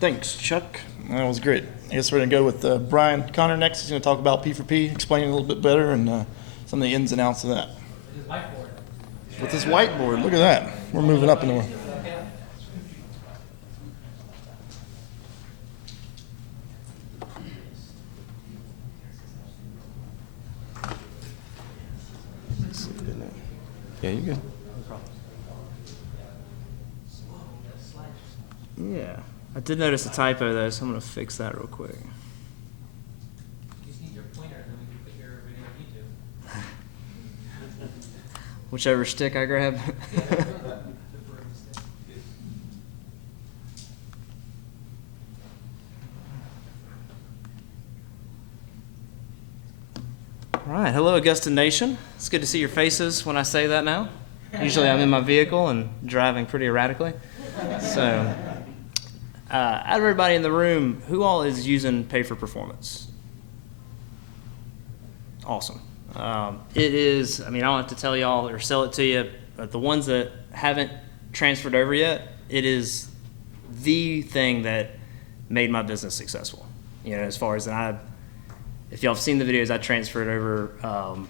Thanks, Chuck. That was great. I guess we're going to go with Bryan Connor next. He's going to talk about P4P, explain it a little bit better, and some of the ins and outs of that. With his whiteboard. Look at that. We're moving up in the world. Yeah, you good. Yeah. I did notice a typo though, so I'm going to fix that real quick. You just need your pointer, and then we can put your video on YouTube. Whichever stick I grab. All right, hello Augusta Nation. It's good to see your faces when I say that now. Usually I'm in my vehicle and driving pretty erratically. So, out of everybody in the room, who all is using Pay for Performance? Awesome. It is, I mean, I don't have to tell y'all or sell it to you, but the ones that haven't transferred over yet, it is the thing that made my business successful. You know, as far as if y'all have seen the videos, I transferred over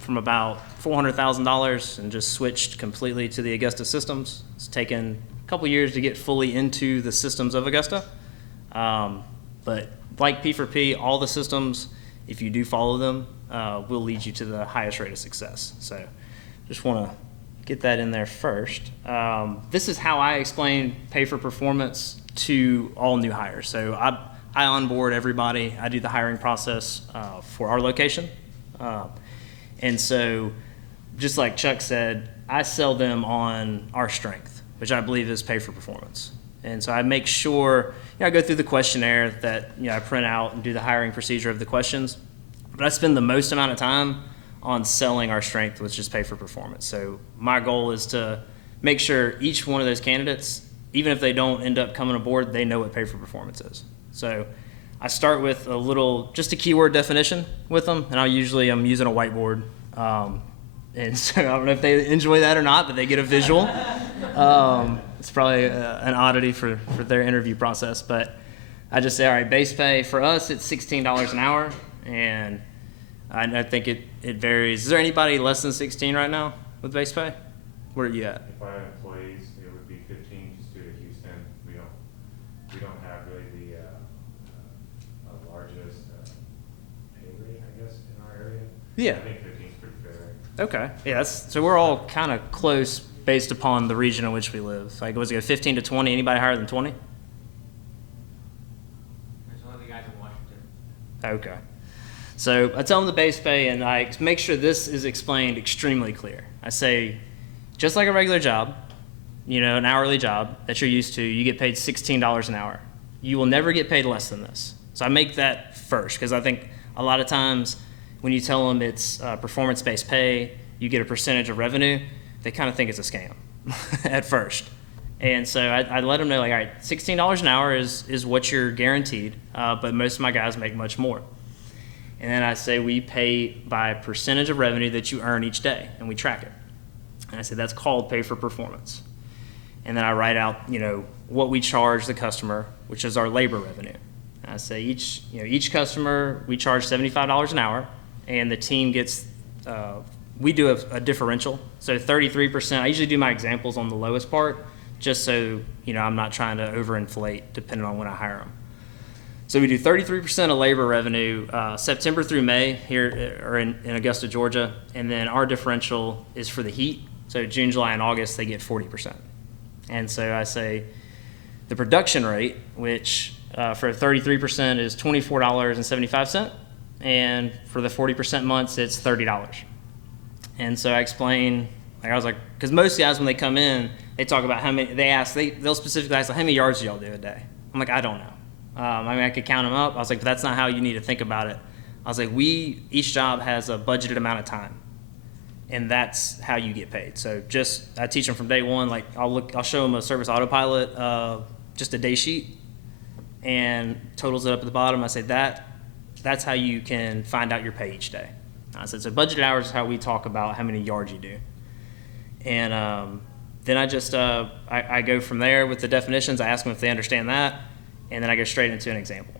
from about $400,000 and just switched completely to the Augusta systems. It's taken a couple years to get fully into the systems of Augusta. But like P4P, all the systems, if you do follow them, will lead you to the highest rate of success. So just want to get that in there first. This is how I explain Pay for Performance to all new hires. So I onboard everybody. I do the hiring process for our location. And so just like Chuck said, I sell them on our strength, which I believe is Pay for Performance. And so I make sure, I go through the questionnaire that I print out and do the hiring procedure of the questions. But I spend the most amount of time on selling our strength, which is Pay for Performance. So my goal is to make sure each one of those candidates, even if they don't end up coming aboard, they know what Pay for Performance is. So I start with just a keyword definition with them, and I'm using a whiteboard. And so I don't know if they enjoy that or not, but they get a visual. It's probably an oddity for their interview process, but I just say, all right, base pay for us, it's $16 an hour, and I think it varies. Is there anybody less than 16 right now with base pay? Where are you at? If I had employees, it would be 15 just due to Houston. We don't have really the largest pay rate, I guess, in our area. Yeah. I think 15 is pretty fair. Okay. Yeah. So we're all kind of close based upon the region in which we live. Like, was it 15 to 20? Anybody higher than 20? There's one of the guys in Washington. Okay. So I tell them the base pay, and I make sure this is explained extremely clear. I say, just like a regular job, an hourly job that you're used to, you get paid $16 an hour. You will never get paid less than this. So I make that first, because I think a lot of times when you tell them it's performance-based pay, you get a percentage of revenue, they kind of think it's a scam at first. And so I let them know, like, all right, $16 an hour is what you're guaranteed, but most of my guys make much more. And then I say we pay by percentage of revenue that you earn each day, and we track it. And I say that's called Pay for Performance. And then I write out, what we charge the customer, which is our labor revenue. And I say each customer, we charge $75 an hour, and the team gets, we do a differential. So 33%, I usually do my examples on the lowest part, just so, I'm not trying to overinflate depending on when I hire them. So we do 33% of labor revenue September through May here or in Augusta, Georgia, and then our differential is for the heat. So June, July, and August, they get 40%. And so I say the production rate, which for 33% is $24.75, and for the 40% months, it's $30. And so I explain, because most guys when they come in, they talk about how many, they'll specifically ask, how many yards do y'all do a day? I'm like, I don't know. I could count them up. I was like, but that's not how you need to think about it. I was like, each job has a budgeted amount of time, and that's how you get paid. So I teach them from day one. Like I'll show them a service autopilot, just a day sheet, and totals it up at the bottom. I say that's how you can find out your pay each day. I said, so budgeted hours is how we talk about how many yards you do, and then I go from there with the definitions. I ask them if they understand that. and then I go straight into an example.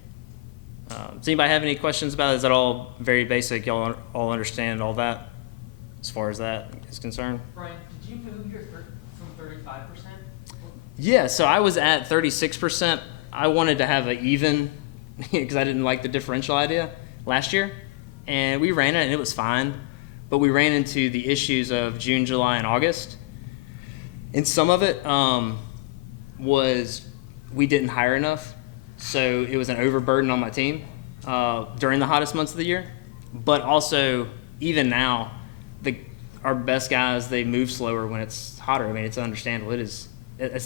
Does anybody have any questions about it? Is that all very basic? Y'all all understand all that as far as that is concerned? Bryan, did you move your from 35%? Yeah, so I was at 36%. I wanted to have an even because I didn't like the differential idea last year. And we ran it, and it was fine. But we ran into the issues of June, July, and August. And some of it was we didn't hire enough. So it was an overburden on my team during the hottest months of the year. But also, even now, our best guys, they move slower when it's hotter. I mean, it's understandable. It's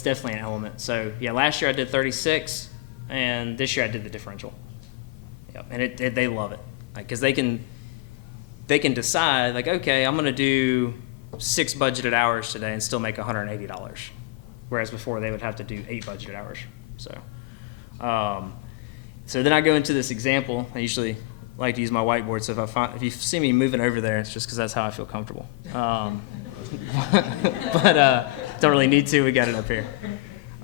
definitely an element. So, yeah, last year I did 36, and this year I did the differential. Yep. And they love it. Because they can decide, like, okay, I'm going to do 6 budgeted hours today and still make $180. Whereas before they would have to do 8 budgeted hours. So then I go into this example. I usually like to use my whiteboard, so if you see me moving over there, it's just because that's how I feel comfortable. But don't really need to. We got it up here.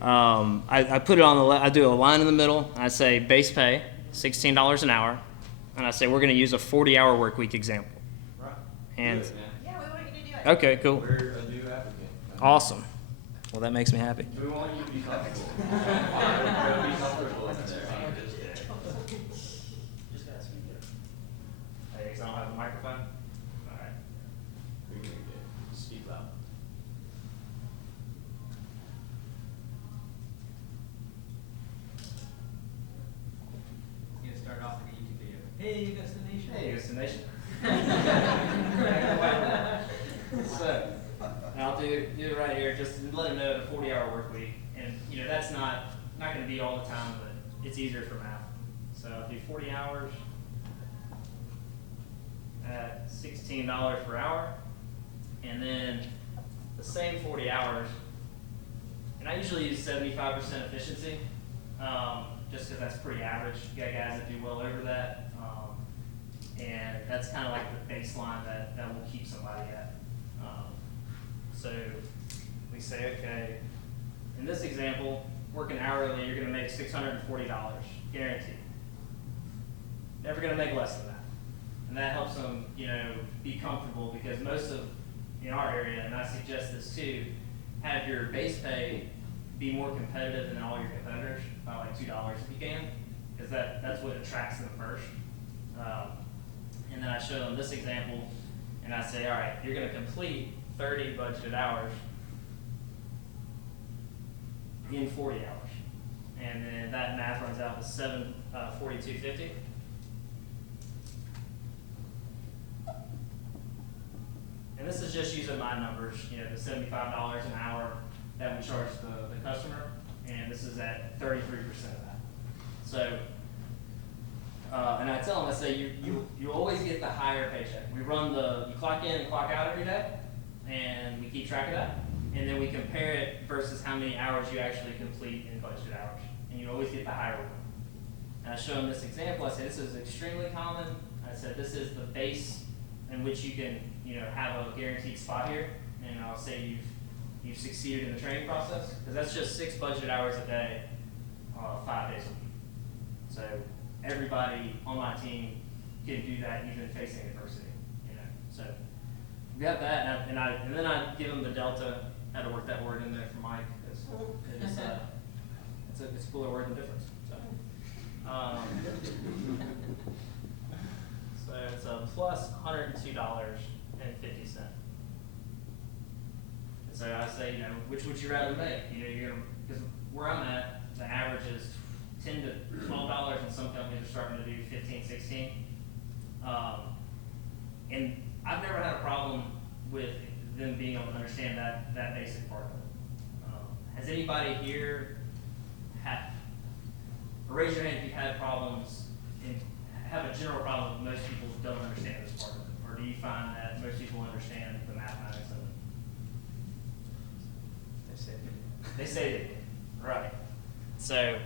I put it on the left. I do a line in the middle. I say base pay, $16 an hour, and I say we're going to use a 40-hour work week example. Right. And Yeah, we want you to do it. okay, cool, We're a new applicant. awesome. Well, that makes me happy. We want you to be comfortable. Be comfortable in there. Just gotta speak it. Hey, 'cause I don't have a microphone. All right. We can speak loud. You gonna start off like a YouTube video. Hey, you guys the nation. Hey, Houston Nation. So, I'll do it right here. Just let them know the 40-hour work week, and that's not going to be all the time, but it's easier for math. So I'll do 40 hours at $16 per hour, and then the same 40 hours. And I usually use 75% efficiency, just because that's pretty average. You got guys that do well over that. And that's kind of like the baseline that will keep somebody at. So we say, okay, in this example, working hourly, you're going to make $640, guaranteed. Never going to make less than that. And that helps them, be comfortable, because most of, in our area, and I suggest this too, have your base pay be more competitive than all your competitors by like $2 if you can, because that's what attracts them first. And then I show them this example, and I say, all right, you're going to complete 30 budgeted hours in 40 hours. And then that math runs out to $42.50. And this is just using my numbers, the $75 an hour that we charge the customer, and this is at 33% of that. So, and I tell them, I say, you always get the higher paycheck. We run you clock in and clock out every day, and we keep track of that. And then we compare it versus how many hours you actually complete in budgeted hours. And you always get the higher one. And I show them this example. I say, this is extremely common. I said, this is the base in which you can, have a guaranteed spot here. And I'll say you've succeeded in the training process, because that's just 6 budgeted hours a day, 5 days a week. So everybody on my team can do that, even facing adversity. So we got that, and then I give them the delta. I had to work that word in there for Mike, because it's a cooler word than difference. So it's a plus $102.50. And so I say, which would you rather make? Because where I'm at, the average is $10 to $12, and some companies are starting to do $15, $16. And I've never had a problem with them being able to understand that basic part of it. Has anybody here raise your hand if you've had problems and have a general problem that most people don't understand this part of it? Or do you find that most people understand the mathematics of it? They say they do. Right. So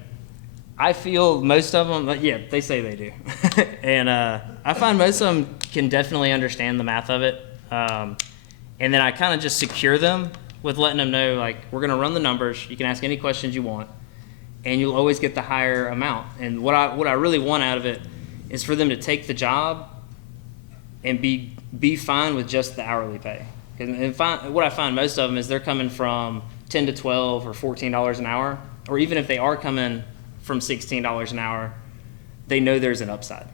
I feel most of them, they say they do. And I find most of them can definitely understand the math of it. And then I kind of just secure them with letting them know, like, we're going to run the numbers. You can ask any questions you want. and you'll always get the higher amount. And what I really want out of it is for them to take the job and be fine with just the hourly pay. And what I find most of them is they're coming from $10 to $12 or $14 an hour, or even if they are coming from $16 an hour, they know there's an upside,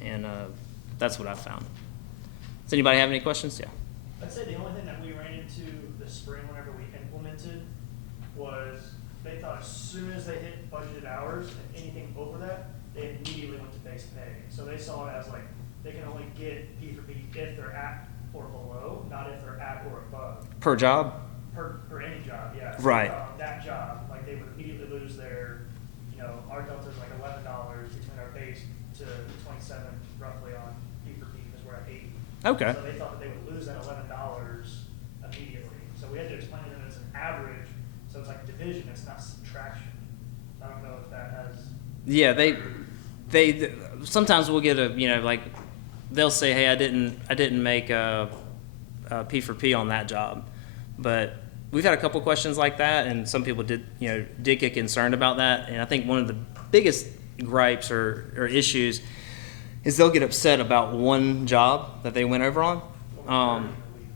and that's what I've found. Does anybody have any questions? Yeah. I'd say the only thing that we ran into this spring whenever we implemented was they thought as soon as they hit budgeted hours and anything over that, they immediately went to base pay. So they saw it as like they can only get P4P if they're at or below, not if they're at or above. Per job? Per any job, yeah. So, Right. That job, like they would immediately lose their, our delta is like $11 between our base to 27 roughly on P4P because we're at 80. Okay. So they thought that they would lose that $11 immediately. So we had to explain to them it's an average, so it's like division, it's not subtraction. I don't know if that has. Yeah, they sometimes we'll get like they'll say, hey, I didn't make a P4P on that job, but we've had a couple questions like that, and some people did get concerned about that. And I think one of the biggest gripes or issues is they'll get upset about one job that they went over on,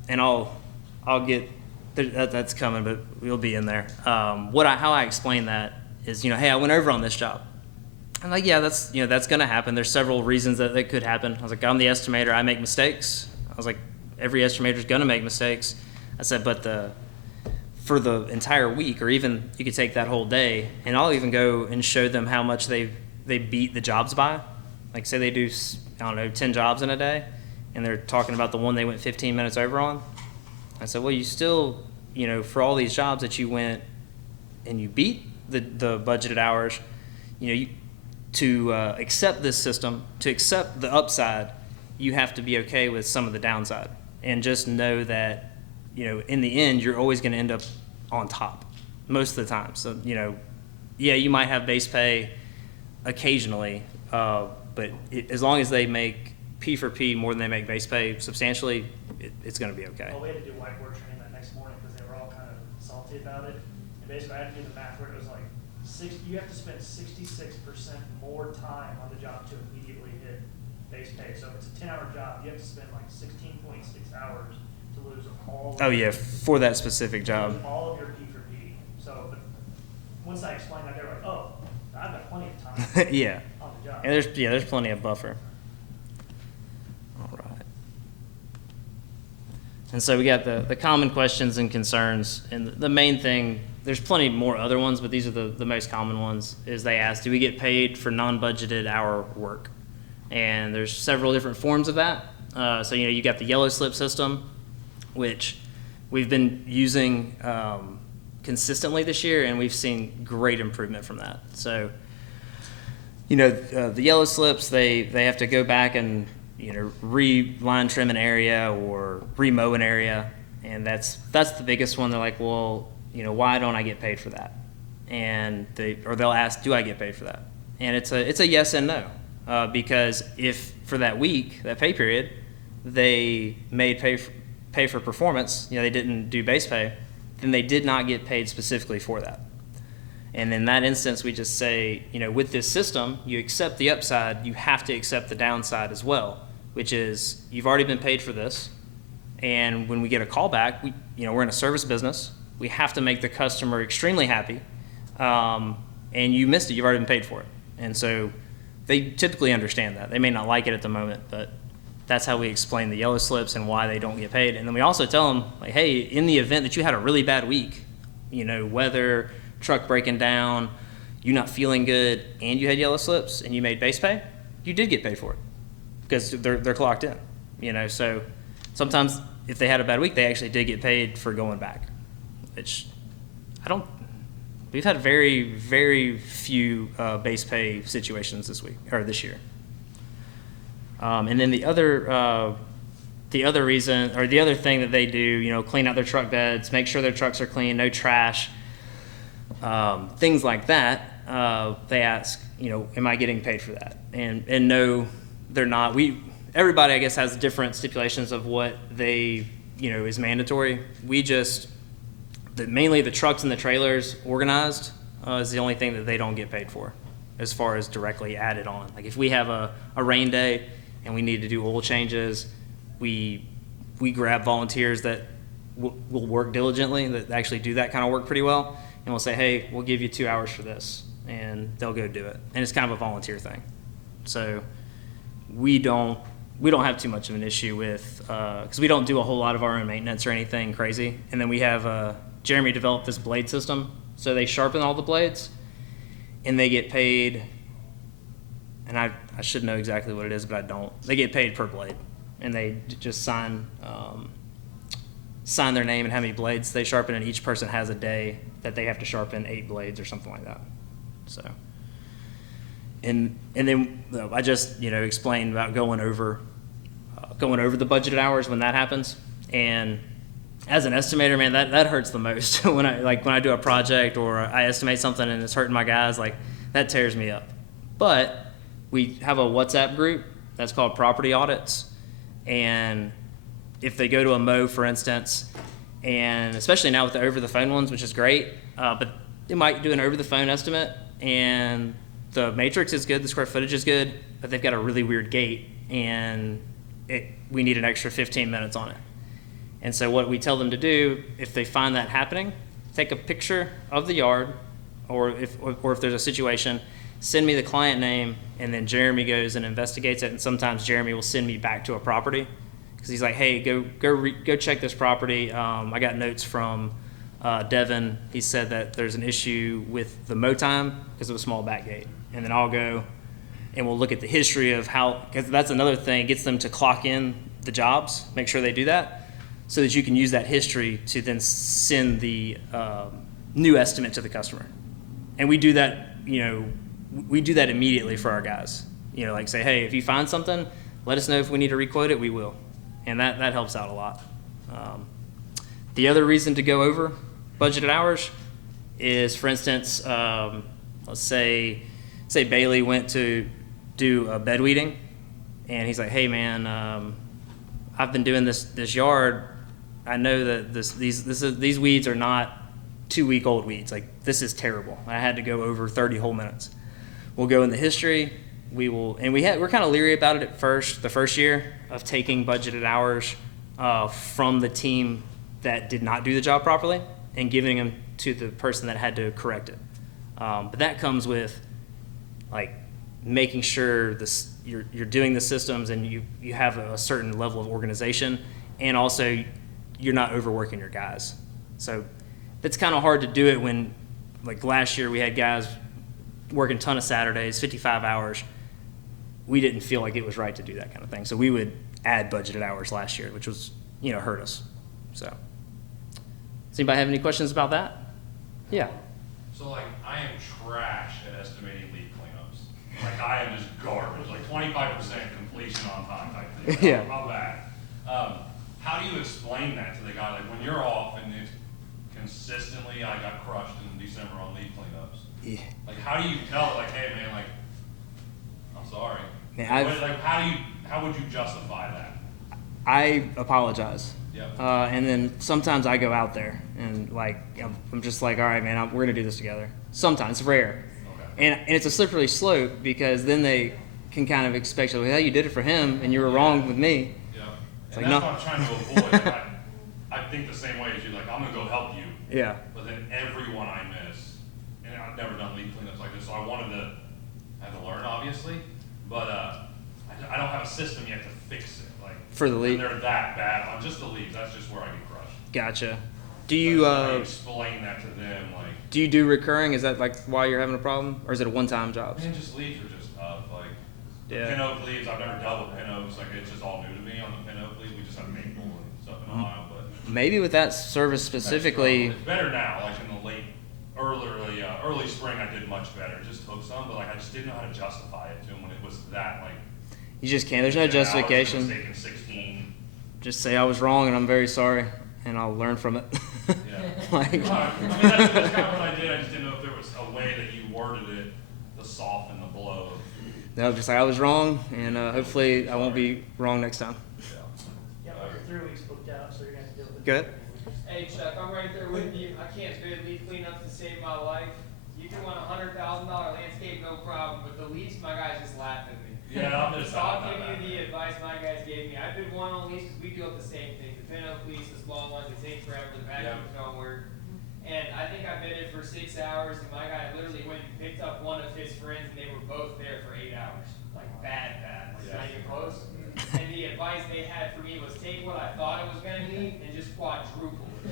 and I'll get that's coming, but we'll be in there. How I explain that is, hey, I went over on this job. I'm like, yeah, that's going to happen. There's several reasons that could happen. I was like, I'm the estimator. I make mistakes. I was like, every estimator is going to make mistakes. I said, but for the entire week, or even you could take that whole day, and I'll even go and show them how much they beat the jobs by. Like, say they do, 10 jobs in a day, and they're talking about the one they went 15 minutes over on. I said, well, you still, for all these jobs that you went and you beat the budgeted hours, to accept this system, to accept the upside, you have to be okay with some of the downside, and just know that, in the end, you're always going to end up on top most of the time. So, yeah, you might have base pay occasionally, but as long as they make P4P more than they make base pay substantially, it's going to be okay. Well, we had to do whiteboard training that next morning because they were all kind of salty about it. And basically, I had to do the math where it was like you have to spend 66% more time on the job to immediately hit base pay. So if it's a 10-hour job, you have to spend like 16.6 hours to lose all. Oh yeah, for that specific job. All of your P4P. So, but once I explained that, they were like, "Oh, I've got plenty of time." Yeah. On the job. And there's plenty of buffer. All right. And so we got the common questions and concerns, and the main thing. There's plenty more other ones, but these are the most common ones, is they ask, do we get paid for non-budgeted hour work? And there's several different forms of that. So, you got the yellow slip system, which we've been using consistently this year, and we've seen great improvement from that. So, the yellow slips, they have to go back and, re-line trim an area or re-mow an area, and that's the biggest one. They're like, well, why don't I get paid for that? And they'll ask, do I get paid for that? And it's a yes and no, because if for that week, that pay period, they made pay for performance, they didn't do base pay, then they did not get paid specifically for that. And in that instance, we just say, with this system, you accept the upside, you have to accept the downside as well, which is you've already been paid for this, and when we get a call back, we're in a service business. We have to make the customer extremely happy, and you missed it. You've already been paid for it. And so they typically understand that. They may not like it at the moment, but that's how we explain the yellow slips and why they don't get paid. And then we also tell them, like, hey, in the event that you had a really bad week, weather, truck breaking down, you not feeling good, and you had yellow slips and you made base pay, you did get paid for it because they're clocked in. So sometimes if they had a bad week, they actually did get paid for going back. Which we've had very, very few base pay situations this year. And then the other reason, or the other thing that they do, clean out their truck beds, make sure their trucks are clean, no trash, things like that. They ask, am I getting paid for that? And no, they're not. Everybody, I guess, has different stipulations of what they, is mandatory. We just, mainly the trucks and the trailers organized, is the only thing that they don't get paid for as far as directly added on. Like if we have a rain day and we need to do oil changes, we grab volunteers that will work diligently, that actually do that kind of work pretty well, and we'll say, hey, we'll give you 2 hours for this, and they'll go do it. And it's kind of a volunteer thing. So we don't have too much of an issue with, because we don't do a whole lot of our own maintenance or anything crazy. And then we have Jeremy developed this blade system, so they sharpen all the blades, and they get paid, and I should know exactly what it is, but I don't. They get paid per blade, and they just sign their name and how many blades they sharpen, and each person has a day that they have to sharpen 8 blades or something like that. So, and then I just explained about going over the budgeted hours when that happens. And as an estimator, man, that hurts the most when I do a project or I estimate something and it's hurting my guys, like that tears me up. But we have a WhatsApp group that's called Property Audits, and if they go to a mow, for instance, and especially now with the over-the-phone ones, which is great, but they might do an over-the-phone estimate, and the matrix is good, the square footage is good, but they've got a really weird gate, and we need an extra 15 minutes on it. And so what we tell them to do, if they find that happening, take a picture of the yard, or if there's a situation, send me the client name, and then Jeremy goes and investigates it, and sometimes Jeremy will send me back to a property. Because he's like, hey, go check this property. I got notes from Devin. He said that there's an issue with the mow time because of a small back gate. And then I'll go and we'll look at the history of how, because that's another thing, gets them to clock in the jobs, make sure they do that, so that you can use that history to then send the new estimate to the customer. And we do that, we do that immediately for our guys. Like say, hey, if you find something, let us know. If we need to requote it, we will. And that helps out a lot. The other reason to go over budgeted hours is, for instance, let's say Bailey went to do a bed weeding, and he's like, hey man, I've been doing this yard. I know that these weeds are not 2-week-old weeds. Like, this is terrible. I had to go over 30 whole minutes. We'll go in the history. We're kind of leery about it the first year of taking budgeted hours from the team that did not do the job properly and giving them to the person that had to correct it. But that comes with like making sure you're doing the systems and you have a certain level of organization, and also you're not overworking your guys. So it's kind of hard to do it when, like last year, we had guys working a ton of Saturdays, 55 hours. We didn't feel like it was right to do that kind of thing. So we would add budgeted hours last year, which was, hurt us. So, does anybody have any questions about that? Yeah. So like, I am trash at estimating leak cleanups. Like I am just garbage, like 25% completion on time type thing. Yeah. How bad? How do you explain that to the guy? Like when you're off and it's consistently, I got crushed in December on leak cleanups. Yeah. Like how do you tell, like, hey man, like, I'm sorry. Man, Like how would you justify that? I apologize. Yep. And then sometimes I go out there and like I'm just like, all right, man, we're gonna do this together. Sometimes, it's rare, Okay. and it's a slippery slope because then they can kind of expect, well, yeah, you did it for him and you were wrong with me. Yeah. It's And like, that's no. what I'm trying to avoid. Like, I think the same way as you. Like I'm gonna go help you. Yeah. But then everyone I miss, and I've never done leak cleanups like this, so I wanted to have to learn, obviously, but I don't have a system yet to fix it. Like For the leak? when they're that bad on just the leaks. That's just where I get crushed. Gotcha. Do But you I explain that to them? Like, do you do recurring? Is that like why you're having a problem, or is it a one-time job? man, just leaves are just tough. Like Yeah. pin oak leaves, I've never dealt with pin oaks. Like it's just all new to me on the pin oak leaves. We just have maple and stuff in Ohio, but Maybe with that service specifically. it's better now. Like in the early spring, I did much better. It just took some, but like I just didn't know how to justify it to them when it was that like. You just can't. There's no 10 hours, justification. it was taking 16. Just say I was wrong and I'm very sorry, and I'll learn from it. Yeah. Like, I mean, that's kind of what I did. I just didn't know if there was a way that you worded it to soften the blow. no, just like I was wrong, and hopefully I won't be wrong next time. Yeah, but you're 3 weeks booked out, so you're gonna have to deal with it. Good. Hey Chuck, I'm right there with you. I can't do leaf cleanup to save my life. You can landscape, no problem, but the lease, my guys just laugh at me. Yeah, I'm just. So I'll give you the advice my guys gave me. I've been one on lease because we do up the same thing. The pin-up lease, the small ones, it takes forever, the vacuums don't work. And I think I've been in for 6 hours, and my guy literally went and picked up one of his friends, and they were both there for 8 hours. Like bad, like not even close. And the advice they had for me was take what I thought it was gonna need and just quadruple it.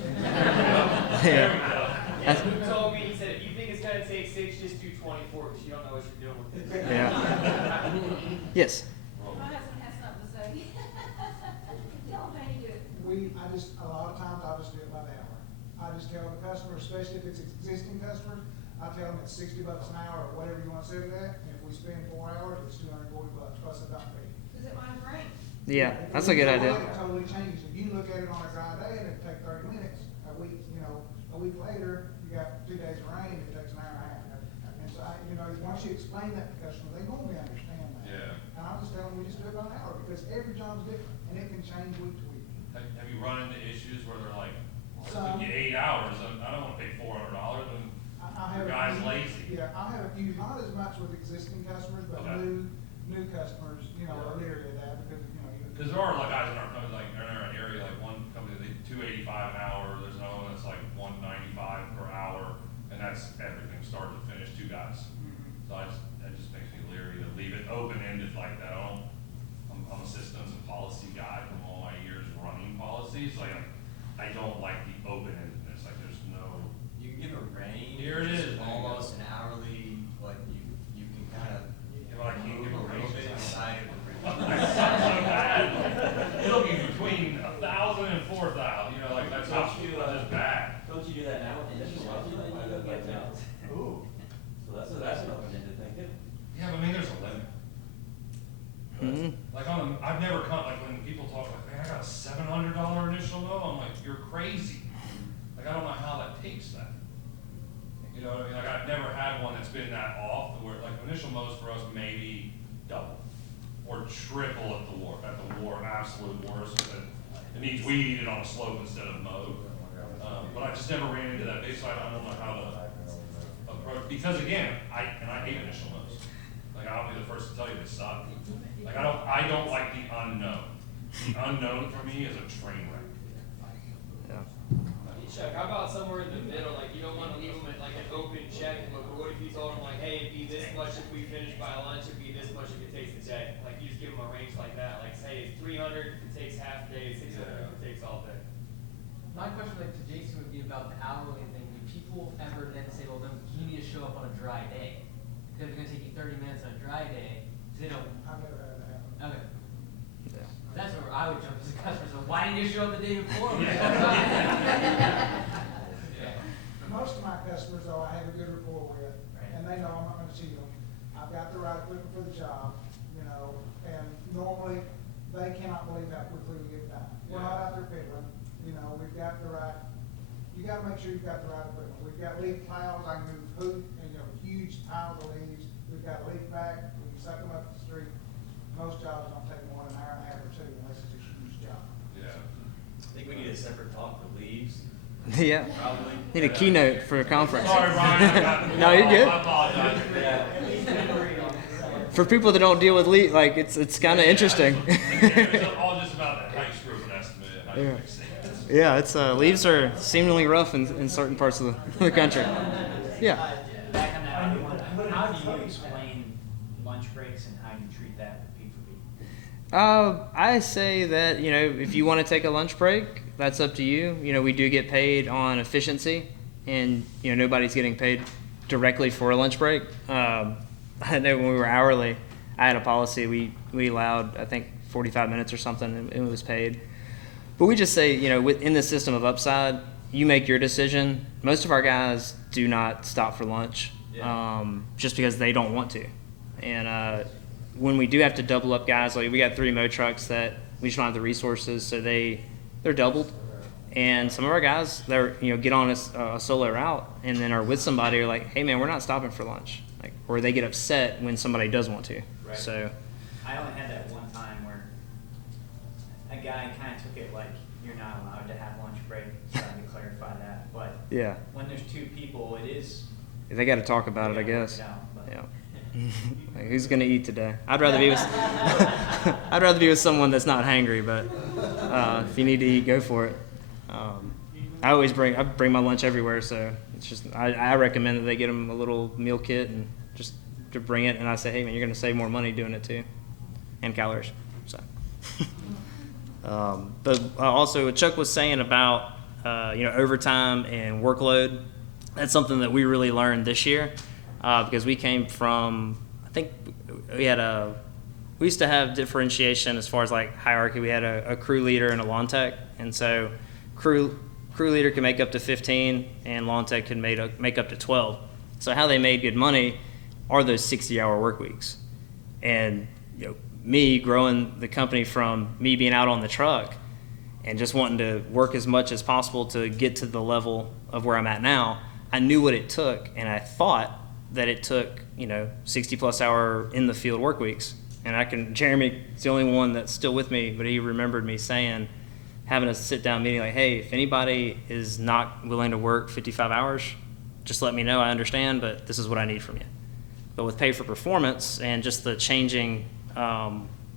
There we go. Yeah, he told me, he said, if you think it's gonna take 6, just do 24, because you don't know what you're doing with it. Yeah. Yes. My husband has something to say. Tell him how you do it. A lot of times I just do it by the hour. I just tell the customer, especially if it's existing customers, I tell them it's $60 an hour or whatever you want to set it at. And if we spend 4 hours, it's $240 plus a dump fee. Does it mind brain? Yeah, that's a good idea. It totally changes. If you look at it on a dry day and it take 30 minutes, a week later, you got 2 days of rain, it takes an hour and a half. And so once you explain that to customers, they normally understand that. Yeah. And I'll just tell them we just do it by an hour because every job's different and it can change week to week. Have you run into issues where they're like, well, it Some. took you 8 hours, and I don't wanna pay $400, and I the have guy's a few- lazy. Yeah, I have a few, not as much with existing customers, but Okay. new customers, are leery of that because, Cause there are like guys in our company, like, in our area, like one company, they $285 an hour, there's another one that's like $195 per hour, and that's everything, start to finish, 2 guys. So that just makes me leery to leave it open-ended like that. I'm a systems and policy guy from all my years running policies, like, I don't like the open-endedness, like, there's no, You can give a range. Here it which is. Almost an hourly, like you can kind of. if I can't give a range. little bit inside of the That's range. so bad. It'll be between 1,000 and 4,000, like, that's how, that's bad. Don't you do that now with initial loans? You might do that right now. Ooh. So that's an open-ended thing too. Yeah, but I mean, there's a limit. Mhm. Like I've never come, like when people talk like, man, I got a $700 initial loan, I'm like, you're crazy. Like, I don't know how that takes that. You know what I mean? Like, I've never had one that's been that off, where like initial loans for us maybe double or triple at the absolute worst. It needs weed eated on a slope instead of mowed. But I just never ran into that base, so I don't know how to approach, because again, I hate initial loans. Like, I'll be the first to tell you they suck. Like, I don't like the unknown. The unknown for me is a train wreck. Yeah. Chuck, how about somewhere in the middle, like you don't wanna leave them at like an open checkbook, but what if you told them like, hey, it'd be this much if we finish by lunch, it'd be this much if it takes the day? Like, you just give them a range like that, like say it's 300 if it takes half a day, 600 if it takes all day. My question to Jason would be about the hourly thing. Do people ever then say, well, then you need to show up on a dry day? Because it's gonna take you 30 minutes on a dry day, they don't, I've never had that happen. okay. Yeah. That's where I would jump as a customer, so why didn't you show up the day before? Most of my customers, though, I have a good rapport with, and they know I'm not gonna cheat them. I've got the right equipment for the job, and normally, they cannot believe how quickly we get it done. We're not out there fiddling, we've got the right, you gotta make sure you've got the right equipment. We've got leaf piles, I can move huge piles of leaves. We've got a leaf back, we can suck them up the street. Most jobs don't take more than an hour and a half or 2 unless it's a huge job. Yeah. I think we need a separate talk for leaves, Yeah. probably. Need a keynote for a conference. Sorry, Ryan. No, you're good. I apologize. For people that don't deal with lead, like it's kind of interesting. It's all just about how you screw up an estimate and how you Yeah. fix it. Yeah, it's leaves are seemingly rough in certain parts of the country. Yeah. Back on that other one, how do you explain lunch breaks and how you treat that with P4P? I say that if you want to take a lunch break, that's up to you. We do get paid on efficiency, and nobody's getting paid directly for a lunch break. I know when we were hourly, I had a policy. We allowed, I think, 45 minutes or something, and it was paid. But we just say, in the system of upside, you make your decision. Most of our guys do not stop for lunch, just because they don't want to. And when we do have to double up guys, like we got 3 mow trucks that we just don't have the resources, so they're doubled. And some of our guys, they're get on a solo route and then are with somebody, are like, hey man, we're not stopping for lunch, or they get upset when somebody does want to. Right. So I only had that one time where a guy kind of took it like you're not allowed to have lunch break, so I had to clarify that. But yeah, when there's 2 people, it is. they got to talk about it, I you gotta work guess. it out, but Yeah. Like, who's gonna eat today? I'd rather be with I'd rather be with someone that's not hangry, but if you need to eat, go for it. I bring my lunch everywhere, so it's just I recommend that they get them a little meal kit and just to bring it. And I say, hey man, you're gonna save more money doing it too, and calories. So, but also what Chuck was saying about overtime and workload. That's something that we really learned this year because we came from, I think we used to have differentiation as far as like hierarchy. We had a crew leader and a lawn tech, and so crew leader can make up to 15 and lawn tech can make up to 12. So how they made good money are those 60-hour work weeks. And me growing the company from me being out on the truck and just wanting to work as much as possible to get to the level of where I'm at now, I knew what it took, and I thought that it took 60+ hour in the field work weeks. And Jeremy's the only one that's still with me, but he remembered me saying, having a sit-down meeting like, hey, if anybody is not willing to work 55 hours, just let me know. I understand, but this is what I need from you. But with pay for performance and just the changing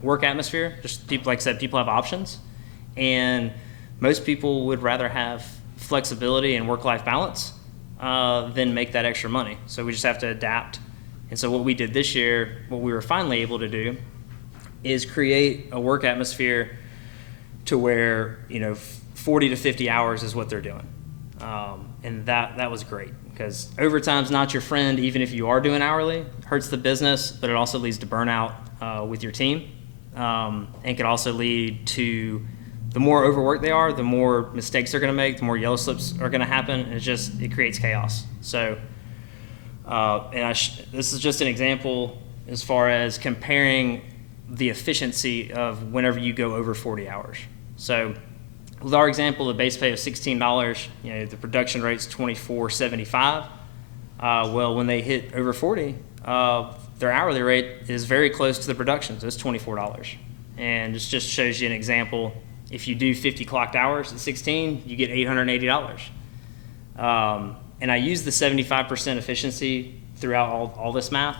work atmosphere, just people, like I said, people have options, and most people would rather have flexibility and work-life balance than make that extra money. So we just have to adapt. And so what we did this year, what we were finally able to do, is create a work atmosphere to where 40 to 50 hours is what they're doing, and that was great because overtime's not your friend. Even if you are doing hourly, it hurts the business, but it also leads to burnout with your team, and can also lead to the more overworked they are, the more mistakes they're going to make, the more yellow slips are going to happen, and it creates chaos. So, this is just an example as far as comparing the efficiency of whenever you go over 40 hours. So with our example, the base pay of $16, the production rate's $24.75. Well, when they hit over 40, their hourly rate is very close to the production, so it's $24. And this just shows you an example. If you do 50 clocked hours at 16, you get $880. And I use the 75% efficiency throughout all this math.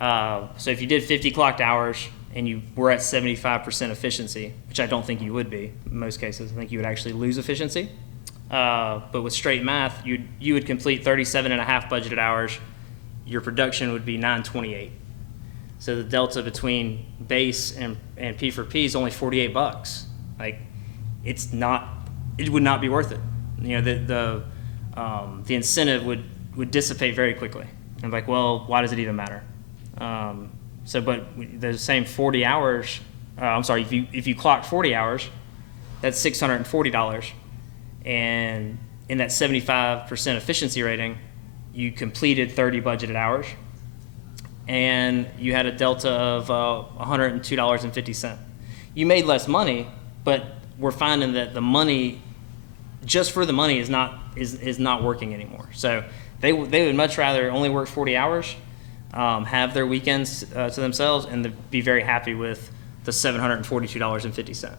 So if you did 50 clocked hours and you were at 75% efficiency, which I don't think you would be in most cases, I think you would actually lose efficiency. But with straight math, you would complete 37.5 budgeted hours. Your production would be 928. So the delta between base and P4P is only $48. Like, it would not be worth it. The incentive would dissipate very quickly. I'm like, well, why does it even matter? But the same 40 hours, if you clock 40 hours, that's $640. And in that 75% efficiency rating, you completed 30 budgeted hours, and you had a delta of $102.50. You made less money, but we're finding that the money, just for the money, is not working anymore. So they would much rather only work 40 hours, have their weekends to themselves, and be very happy with the $742.50.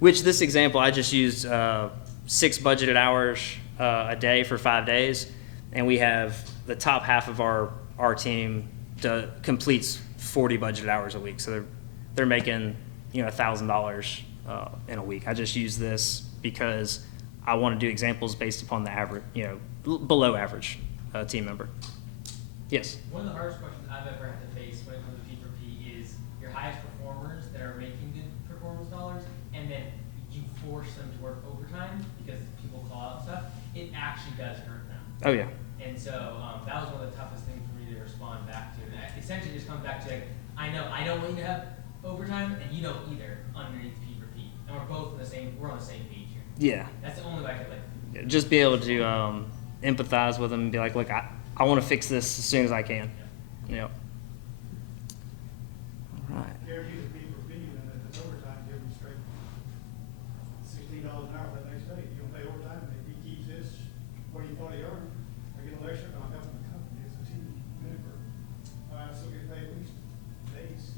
Which this example, I just used 6 budgeted hours a day for 5 days, and we have the top half of our team completes 40 budgeted hours a week. So they're making $1,000 in a week. I just use this because I want to do examples based upon the average, below average team member. Yes. One of the hardest questions I've ever had to face when it comes to P4P is your highest performers that are making good performance dollars, and then you force them to work overtime because people call out stuff. It actually does hurt them. Oh yeah. And so that was one of the toughest things for me to respond back to. And that essentially just comes back to, like, I don't want you to have overtime, and you don't either underneath P4P, and we're on the same page here. Yeah. That's the only way I could just be able to empathize with them and be like, look, I want to fix this as soon as I can. Yep. All right. Guarantee the P4P, and if it's overtime, give them straight $16 an hour that next day. You don't pay overtime, and if he keeps his what he thought he earned, I get a lecture on helping the company as a team member. I still get paid at least days,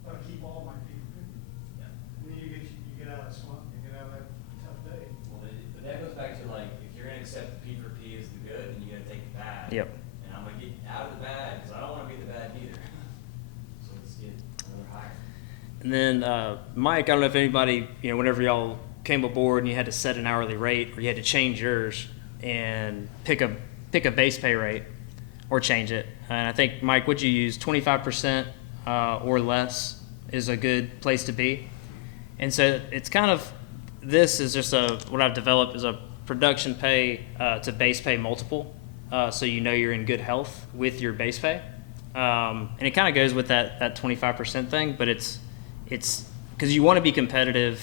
but I keep all my P4P. Yeah. And then you get out of the slump, you get out of that tough day. Well, but that goes back to, like, if you're gonna accept P4P as the good, then you gotta take the bad. Yep. And I'm gonna get out of the And then, Mike, I don't know if anybody, whenever y'all came aboard and you had to set an hourly rate or you had to change yours and pick a base pay rate or change it. And I think, Mike, would you use 25% or less is a good place to be. And so it's kind of, this is just what I've developed is a production pay to base pay multiple. So you're in good health with your base pay. And it kind of goes with that 25% thing, but it's because you want to be competitive,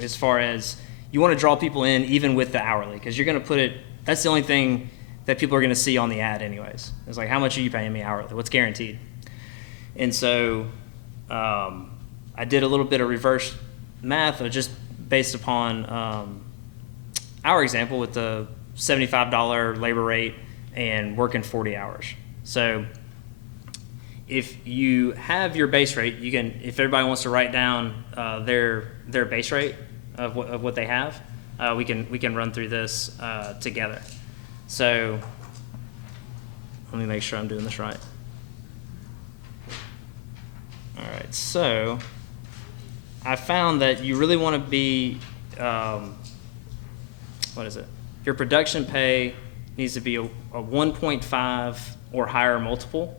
as far as you want to draw people in even with the hourly, because you're going to that's the only thing that people are going to see on the ad anyways. It's like, how much are you paying me hourly? What's guaranteed? And so I did a little bit of reverse math of just based upon our example with the $75 labor rate and working 40 hours. So if you have your base rate, you can, if everybody wants to write down their base rate of what they have, we can run through this together. So let me make sure I'm doing this right. All right, so I found that you really want to be, your production pay needs to be a 1.5 or higher multiple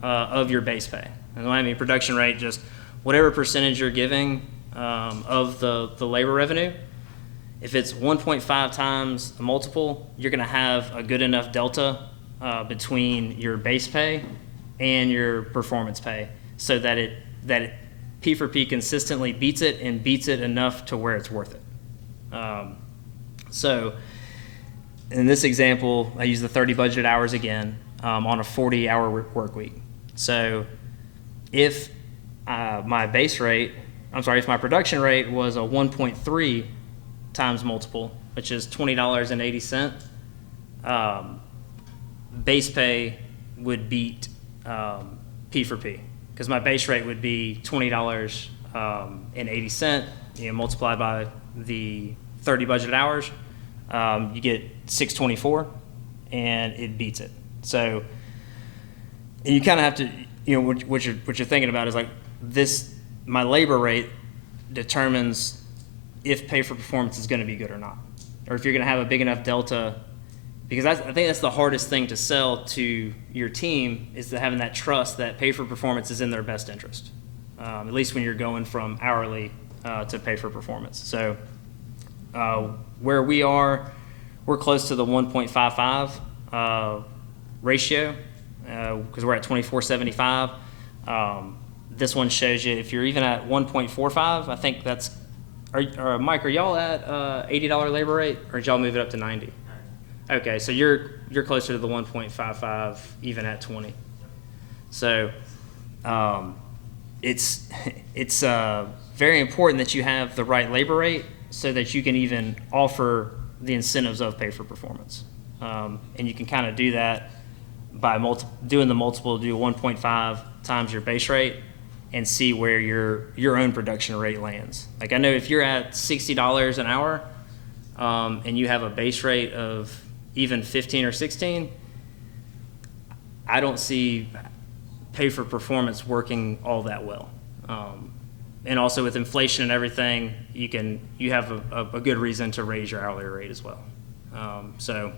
of your base pay. And when I mean production rate, just whatever percentage you're giving of the labor revenue. If it's 1.5 times the multiple, you're going to have a good enough delta between your base pay and your performance pay, so that it P4P consistently beats it and beats it enough to where it's worth it. So in this example, I use the 30 budget hours again on a 40-hour work week. So if if my production rate was a 1.3 times multiple, which is $20.80, base pay would beat P4P, because my base rate would be $20.80, multiplied by the 30 budget hours, you get 624, and it beats it. So, and you kind of have to, what you're thinking about is like this. My labor rate determines if pay for performance is going to be good or not, or if you're going to have a big enough delta. Because I think that's the hardest thing to sell to your team, is to having that trust that pay for performance is in their best interest, at least when you're going from hourly to pay for performance. So where we are, we're close to the 1.55 ratio, because we're at 24.75. This one shows you if you're even at 1.45. I think that's. Mike, are y'all at $80 labor rate, or did y'all move it up to 90? Okay, so you're closer to the 1.55 even at 20. So it's very important that you have the right labor rate so that you can even offer the incentives of pay for performance. And you can kind of do that by doing the multiple, do 1.5 times your base rate and see where your own production rate lands. Like, I know if you're at $60 an hour and you have a base rate of even 15 or 16, I don't see pay for performance working all that well. And also with inflation and everything, you have a good reason to raise your hourly rate as well. So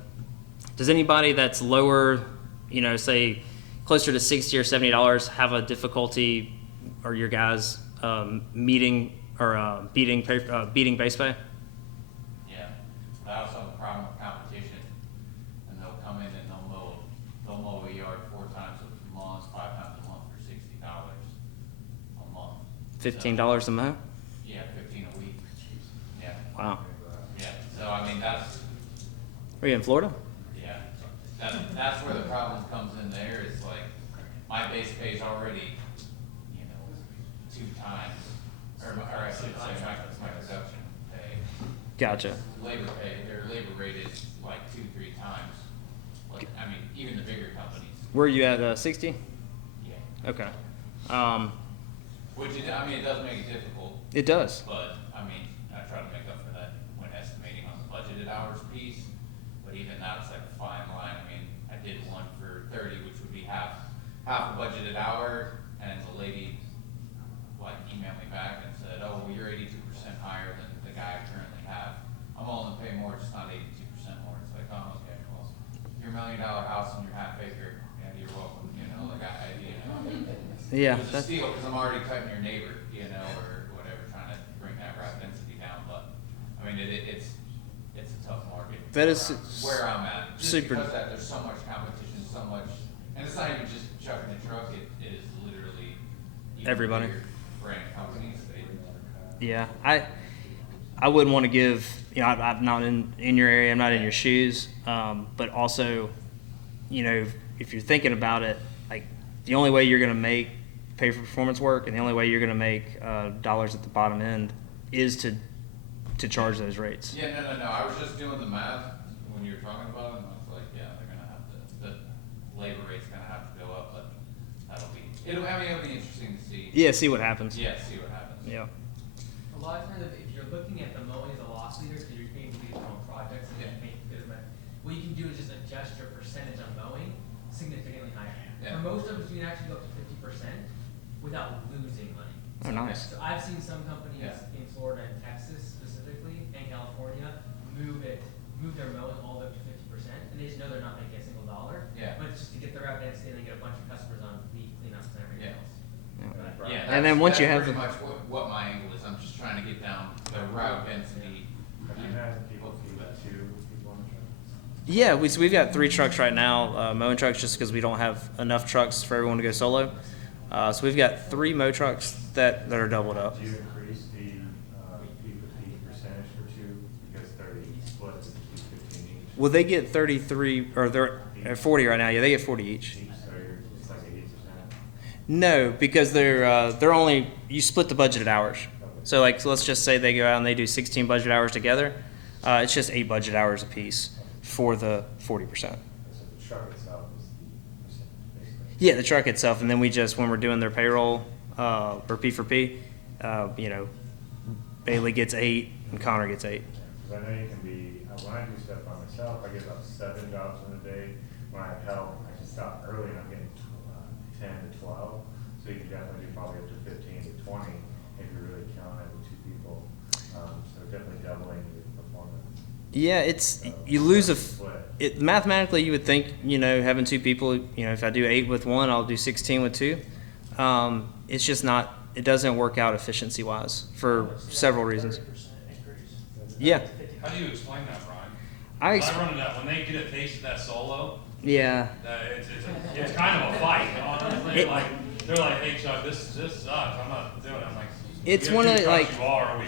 does anybody that's lower, say closer to $60 or $70 have a difficulty, or your guys meeting or beating base pay? Yeah, I also have a problem with competition, and they'll come in and they'll mow a yard 4 times a month, 5 times a month for $60 a month. $15 a mow? Yeah, 15 a week. Yeah. Wow. Yeah, so I mean, Are you in Florida? yeah, that's where the problem comes in there. It's like, my base pay is already, 2 times, or I should say my production pay. Gotcha. Labor rate is like 2-3 times. Even the bigger companies. Where are you at, 60? Yeah. Okay. Which it does make it difficult. It does. But I try to make up for that when estimating on the budgeted hours piece. But even that's like a fine line. I did one for 30, which would be half a budgeted hour, and the lady Yeah, It was a that- steal, cause I'm already cutting your neighbor, you know, or whatever, trying to bring that route density down, but, I mean, it's a tough market. That is Where I'm at, just super- because of that, there's so much competition, so much, and it's not even just chucking the truck, it is literally. even Everybody. bigger brand companies, Yeah, I wouldn't want to give, you know, I'm not in your area, I'm not in your shoes, but also, you know, if you're thinking about it, like, the only way you're going to make pay for performance work and the only way you're going to make dollars at the bottom end is to charge those rates. Yeah, no, I was just doing the math when you were talking about it, and I was like, yeah, they're gonna have to, the labor rate's gonna have to go up, but it'll be interesting to see. Yeah, see what happens. Yeah, see what happens. Yeah. A lot of times, if you're looking at the mowing as a loss leader, because you're being lead your own projects and Yeah. make good amount, what you can do is just adjust your percentage on mowing significantly higher. Yeah. For most of us, you can actually go up to 50% without losing money. Oh, nice. So I've seen some companies Yeah. in Florida and Texas specifically, and California, move their mowing all the way up to 50%, and they just know they're not making a single dollar. Yeah. But it's just to get the route density and then get a bunch of customers on lead cleanups and everything Yeah. else. Yeah. But- Yeah, And then once you have pretty the- much what my angle is, I'm just trying to get down the route density. Have you had people feed that to people on the truck? Yeah, so we've got 3 trucks right now, mowing trucks, just because we don't have enough trucks for everyone to go solo. So we've got 3 mow trucks that are doubled up. Do you increase the P4P percentage for 2 because 30 splits is 15 each? Well, they get 33, or they're at 40 right now. Yeah, they get 40 each. Each, so it's like 80%. No, because they're only, you split the budgeted hours. So let's just say they go out and they do 16 budget hours together. It's just 8 budget hours apiece for the 40%. So the truck itself is the percentage, basically. Yeah, the truck itself, and then we just, when we're doing their payroll, or P4P, you know, Bailey gets 8 and Connor gets 8. Because I know you can be, when I do stuff by myself, I get about 7 jobs in a day. When I have help, I can stop early and I'm getting 10 to 12. So you can definitely do probably up to 15 to 20 if you're really counting with 2 people. So definitely doubling your performance. Yeah, you lose Split. mathematically you would think, you know, having 2 people, you know, if I do 8 with one, I'll do 16 with 2. It's just not, it doesn't work out efficiency wise for several reasons. 30% increase. Yeah. How do you explain that, Brian? I I run into that, when they get a taste of that solo, Yeah. it's kind of a fight, honestly, It- they're like, hey Chuck, this sucks, I'm not doing it, I'm like. It's we have one of two the, trucks like- You are, or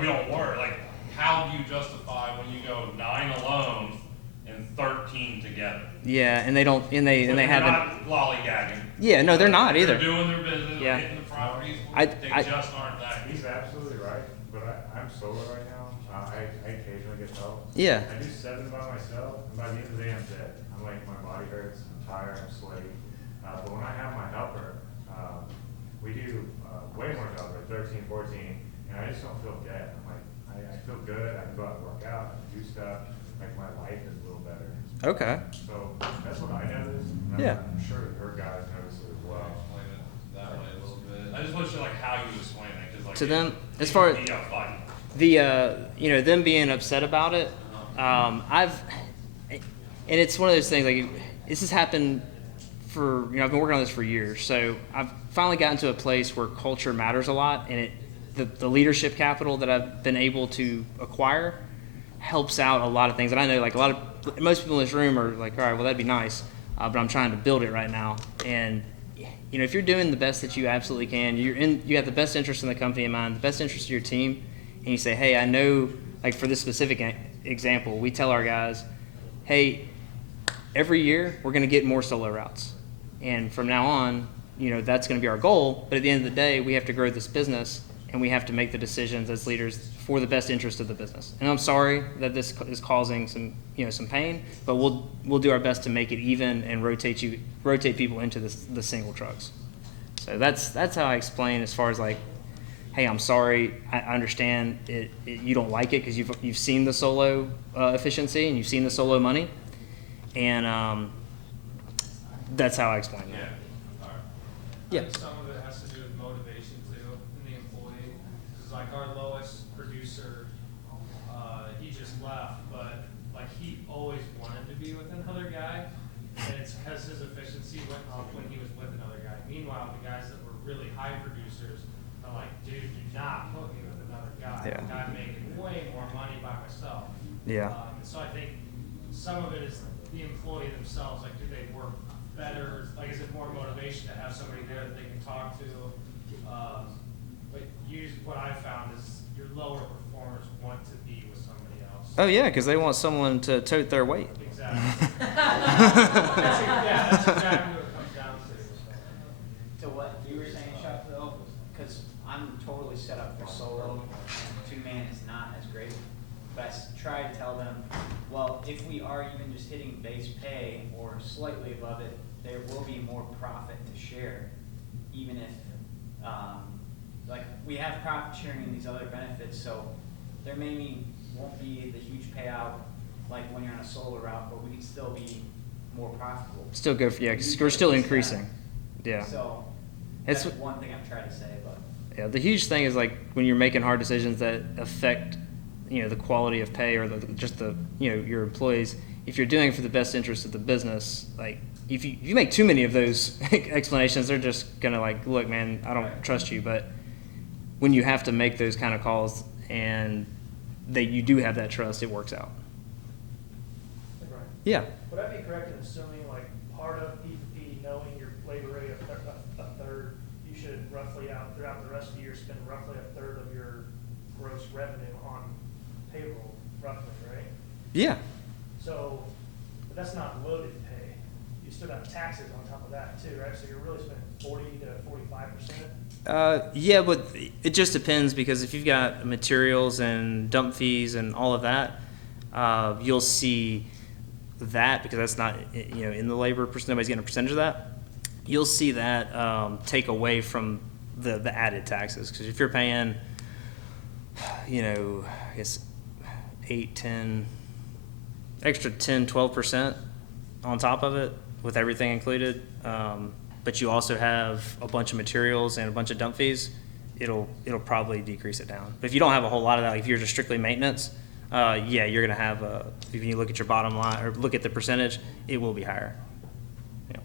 we don't work, like, how do you justify when you go 9 alone and 13 together? Yeah, and they don't, and they They're haven't. not lollygagging. Yeah, no, they're not either. They're doing their business, Yeah. hitting the properties, I- they just aren't that. He's absolutely right, but I'm solo right now. I occasionally get help. Yeah. I do 7 by myself, and by the end of the day, I'm dead. I'm like, my body hurts, I'm tired, I'm sweaty. But when I have my helper, we do way more jobs, like 13, 14, and I just don't feel dead. I'm like, I feel good, I can go out and work out, I can do stuff, like my life is a little better. Okay. So that's what I noticed. and Yeah. I'm sure her guys notice it as well. Explain it that way a little bit. I just want to like how you explain it, cause like. To them, it as far can be a fight. you know, them being upset about it, and it's one of those things, like, this has happened for, you know, I've been working on this for years, so I've finally gotten to a place where culture matters a lot, and the leadership capital that I've been able to acquire helps out a lot of things. And I know, like, most people in this room are like, all right, well, that'd be nice, but I'm trying to build it right now. And, you know, if you're doing the best that you absolutely can, you have the best interest in the company in mind, the best interest of your team, and you say, hey, I know, like, for this specific example, we tell our guys, hey, every year we're going to get more solo routes. And from now on, you know, that's going to be our goal. But at the end of the day, we have to grow this business, and we have to make the decisions as leaders for the best interest of the business. And I'm sorry that this is causing some pain, but we'll do our best to make it even and rotate people into the single trucks. So that's how I explain, as far as like, hey, I'm sorry, I understand you don't like it because you've seen the solo efficiency and you've seen the solo money, and that's how I explain it. Yeah, alright. Yeah. I think some of it has to do with motivation too, in the employee. 'Cause like our lowest producer, he just left, but like he always wanted to be with another guy, and it's because his efficiency went up when he was with another guy. Meanwhile, the guys that were Yeah. So I think some of it is the employee themselves, like, do they work better? Like, is it more motivation to have somebody there that they can talk to? But what I've found is your lower performers want to be with somebody else. Oh yeah, because they want someone to tote their weight. Exactly. That's exactly what it comes down to. To what you were saying, Chuck, though, because I'm totally set up for solo. Two-man is not as great. But I try to tell them, well, if we are even just hitting base pay or slightly above it, there will be more profit to share, even if, like, we have profit sharing and these other benefits, so there won't be the huge payout like when you're on a solo route, but we can still be more profitable. Still good for, yeah, 'cause we're still increasing. Yeah. So It's- that's one thing I'm trying to say, but. Yeah, the huge thing is like when you're making hard decisions that affect, the quality of pay or your employees. If you're doing it for the best interest of the business, like if you make too many of those explanations, they're just gonna like, look, man, I don't trust you. But when you have to make those kind of calls and you do have that trust, it works out. Right. Yeah. Would I be correct in assuming, like, part of P4P, knowing your labor rate a third, you should roughly throughout the rest of the year spend roughly a third of your gross revenue on payroll, roughly, right? Yeah. So, but that's not loaded pay. You still got taxes on top of that too, right? So you're really spending 40 to 45%. Yeah, but it just depends because if you've got materials and dump fees and all of that, you'll see that because that's not in the labor percent. Nobody's getting a percentage of that. You'll see that take away from the added taxes because if you're paying, I guess 8, 10, extra 10, 12% on top of it with everything included. But you also have a bunch of materials and a bunch of dump fees, it'll probably decrease it down. But if you don't have a whole lot of that, like if you're just strictly maintenance, you're gonna have if you look at your bottom line or look at the percentage, it will be higher. Yeah.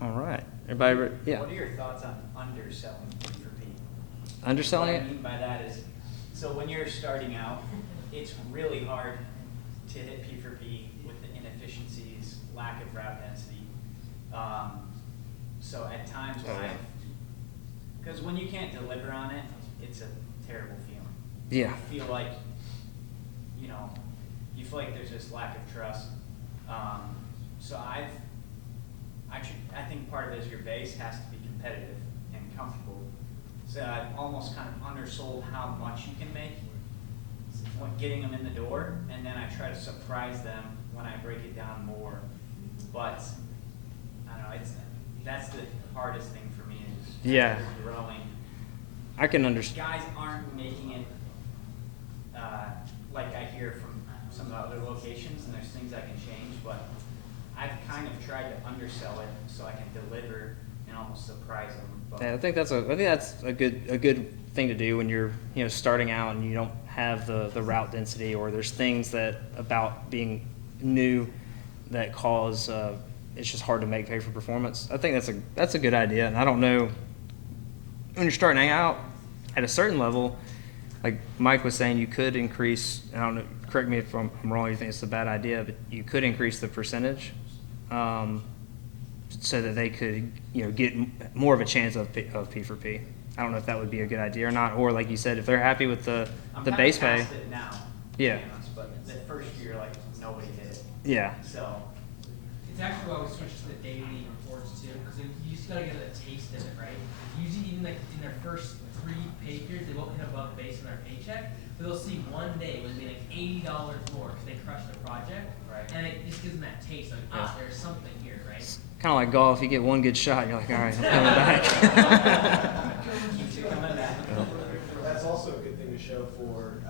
All right, everybody. Yeah. What are your thoughts on underselling P4P? Underselling What it? I mean by that is, so when you're starting out, it's really hard to hit P4P with the inefficiencies, lack of route density. So at times when because when you can't deliver on it, it's a terrible feeling. Yeah. You feel like, you feel like there's this lack of trust. So I think part of it is your base has to be competitive and comfortable. So I've almost kind of undersold how much you can make when getting them in the door, and then I try to surprise them when I break it down more. But I don't know, that's the hardest thing for me is Yeah. growing. I can understand. Guys aren't making it like I hear from some of the other locations, and there's things I can change, but I've kind of tried to undersell it so I can deliver and almost surprise them. But Yeah, I think that's a good thing to do when you're starting out and you don't have the route density or there's things that about being new that cause it's just hard to make pay for performance. I think that's a good idea, and I don't know when you're starting out at a certain level. Like Mike was saying, you could increase. I don't know. Correct me if I'm wrong. You think it's a bad idea, but you could increase the percentage so that they could get more of a chance of P4P. I don't know if that would be a good idea or not. Or like you said, if they're happy with the base pay. past it now, Yeah. to be honest, but the first year, like, nobody did it. Yeah. So It's actually why we switched to the daily reports too, because you just gotta get a taste of it, right? Usually even like in their first 3 pay periods, they won't hit above base on their paycheck, but they'll see one day when they like $80 more because they crushed the project. Right. And it just gives them that taste, like, there's something here, right? Kind of like golf. You get one good shot, you're like, all right, I'm coming back. keeps you coming back. That's also a good thing to show for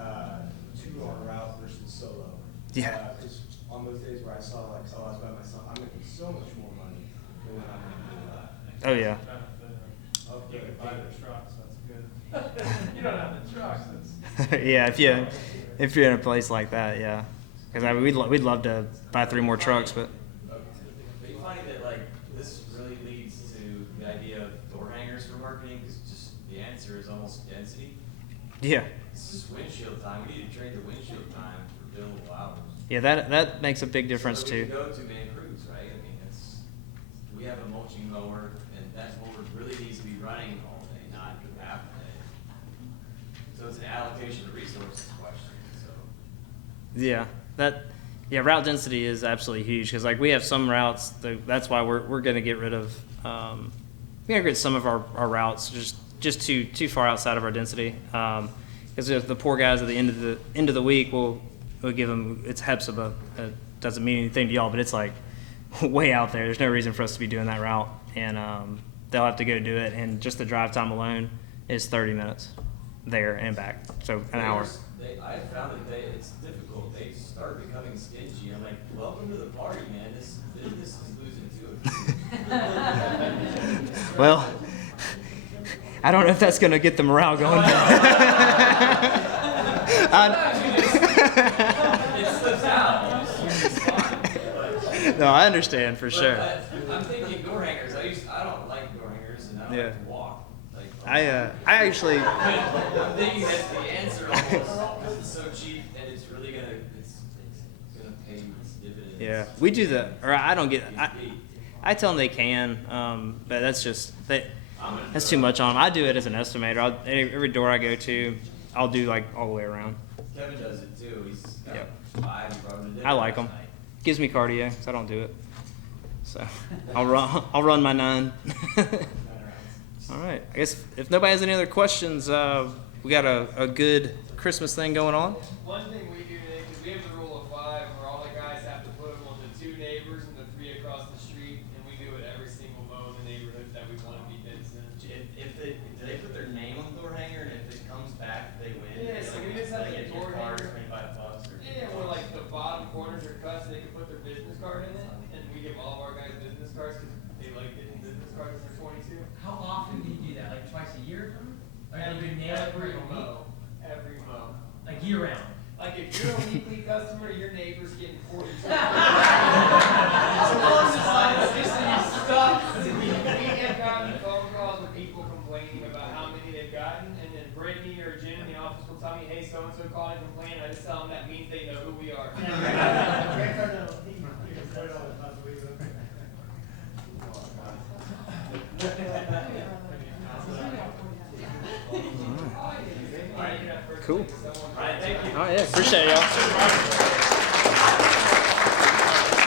2-hour route versus solo. Yeah. Because on those days where I saw like, oh, I was by myself, I'm making so much more money than when I'm doing that. Oh yeah. Of You the can buy pay. their trucks, that's good. You don't have the trucks, Yeah, if you're in a place like that, yeah. Because I mean, we'd love to buy 3 more trucks, but But you find that like this really leads to the idea of door hangers for marketing, because just the answer is almost density. yeah, it's just windshield time. We need to trade the windshield time for billable hours. Yeah, that makes a big difference So too. we can go two-man crews, right? I mean, we have a mulching mower, and that mower really needs to be running all day, not half the day. So it's an allocation of resources question, so. Yeah, route density is absolutely huge because like we have some routes that's why we're going to get rid of we're going to get some of our routes just too far outside of our density because the poor guys at the end of the week we'll give them it's Hepzibah. It doesn't mean anything to y'all, but it's like way out there. There's no reason for us to be doing that route, and they'll have to go do it. And just the drive time alone is 30 minutes there and back, so an hour. I found that it's difficult. They start becoming stingy. I'm like, welcome to the party, man. This business is losing too. Well, I don't know if that's going to get the morale going. It slips out. It's fun. No, I understand for sure. I'm thinking door hangers. I don't like door hangers, and I don't like to walk. I actually. I'm thinking that's the answer almost because it's so cheap and it's really gonna pay its dividends. Yeah, we do or I don't get. I tell them they can, but that's just that's too much on them. I do it as an estimator. Every door I go to, I'll do like all the way around. Kevin does it too. He's got 5. He brought him to dinner I like them. last night. Gives me cardio because I don't do it. So I'll run my 9. All right. I guess if nobody has any other questions, we got a good Christmas thing going on. One thing we do, Nick, is we have the rule of 5 where all the guys have to put them on the 2 neighbors and the 3 across the street, and we do it every single mow in the neighborhood that we want to be Vincent. If they put their name on the door hanger and if it comes back, they win. Yeah, so we just have They the get door gift cards, hanger. $25 or. Yeah, where like the bottom corners are cut so they can put their business card in it, and we give all of our guys business cards because they like getting business cards when they're 22. How often do you do that? Like twice a year? Or do you nail it for Every a week? mow. Every mow. Like year round? Like if you're a weekly customer, your neighbor's getting 40. So we have gotten phone calls with people complaining about how many they've gotten, and then Brittany or Jen in the office will tell me, hey, so-and-so called and complained, I just tell them that means they know who we are. Cool. All right, thank you. Oh yeah, appreciate it, y'all.